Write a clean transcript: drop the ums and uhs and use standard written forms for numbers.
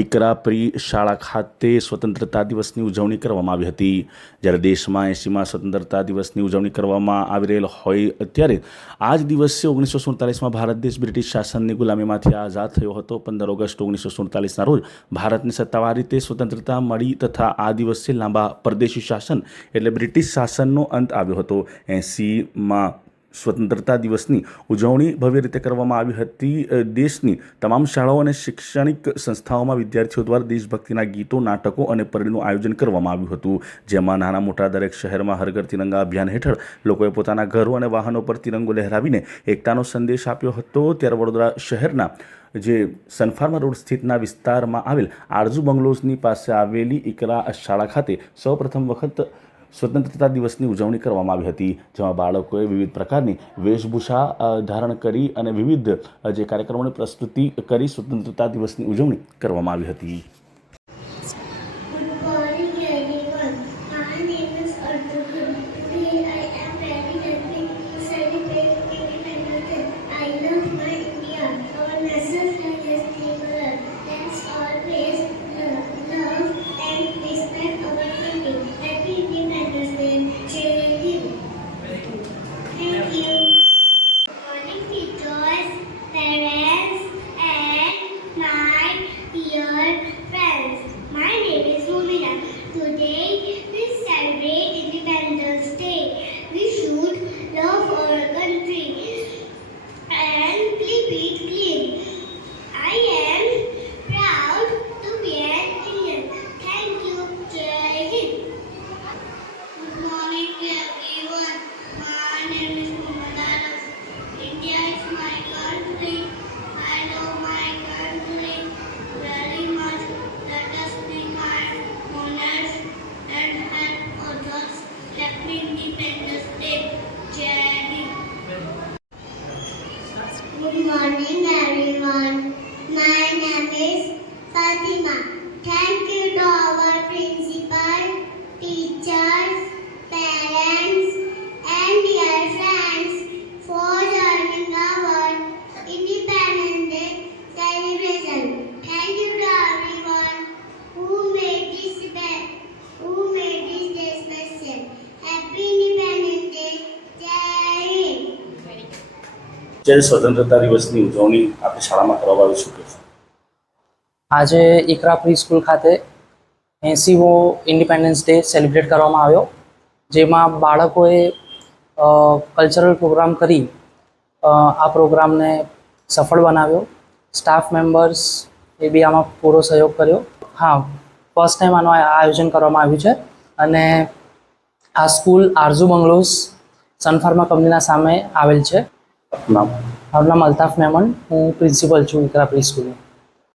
Iqra pre શાળા ખાતે સ્વતંત્રતા દિવસની ઉજવણી કરવામાં આવી હતી। જ્યારે દેશમાં 80મા સ્વતંત્રતા દિવસની ઉજવણી કરવામાં આવી રહેલ હોય ત્યારે આ જ દિવસે 1947માં ભારત દેશ બ્રિટિશ શાસનની ગુલામીમાંથી આઝાદ થયો હતો। 15 ઓગસ્ટ 1947ના રોજ ભારતને સત્તાવાર રીતે સ્વતંત્રતા મળી તથા આ દિવસે લાંબા પરદેશી શાસન એટલે બ્રિટિશ શાસનનો અંત આવ્યો હતો। 80મા સ્વતંત્રતા દિવસની ઉજવણી ભવ્ય રીતે કરવામાં આવી હતી। દેશની તમામ શાળાઓ અને શૈક્ષણિક સંસ્થાઓમાં વિદ્યાર્થીઓ દ્વારા દેશભક્તિના ગીતો, નાટકો અને પરેડનું આયોજન કરવામાં આવ્યું હતું, જેમાં નાના મોટા દરેક શહેરમાં હર ઘર તિરંગા અભિયાન હેઠળ લોકોએ પોતાના ઘરો અને વાહનો પર તિરંગો લહેરાવીને એકતાનો સંદેશ આપ્યો હતો। ત્યારે વડોદરા શહેરના જે સનફાર્મા રોડ સ્થિતના વિસ્તારમાં આવેલ આરઝુ બંગલોઝની પાસે આવેલી ઇકરા શાળા ખાતે સૌપ્રથમ વખત સ્વતંત્રતા દિવસની ઉજવણી કરવામાં આવી હતી, જેમાં બાળકોએ વિવિધ પ્રકારની વેશભૂષા ધારણ કરી અને વિવિધ જે કાર્યક્રમોની પ્રસ્તુતિ કરી સ્વતંત્રતા દિવસની ઉજવણી કરવામાં આવી હતી। Good morning, everyone. My name is Fatima. Thank you to our principal, teachers, parents, and dear friends for joining our Independence Day celebration. Thank you to everyone who made this day special. Happy Independence Day. Jai Hind. જ્યારે સ્વતંત્રતા દિવસની ઉજવણી આપણી શાળામાં કરવામાં આવી શકે છે। આજે ઇકરા પ્રી સ્કૂલ ખાતે 80મો ઇન્ડિપેન્ડન્સ ડે સેલિબ્રેટ કરવામાં આવ્યો, જેમાં બાળકોએ કલ્ચરલ પ્રોગ્રામ કરી આ પ્રોગ્રામને સફળ બનાવ્યો। સ્ટાફ મેમ્બર્સ એ બી આમાં પૂરો સહયોગ કર્યો। હા, ફર્સ્ટ ટાઈમ આનું આયોજન કરવામાં આવ્યું છે અને આ સ્કૂલ આરઝુ બંગલોઝ સનફાર્મા કંપનીના સામે આવેલ છે। નામ? મારું નામ અલ્તાફ મેમન, હું પ્રિન્સિપલ છું ઇકરા પ્રી સ્કૂલનો।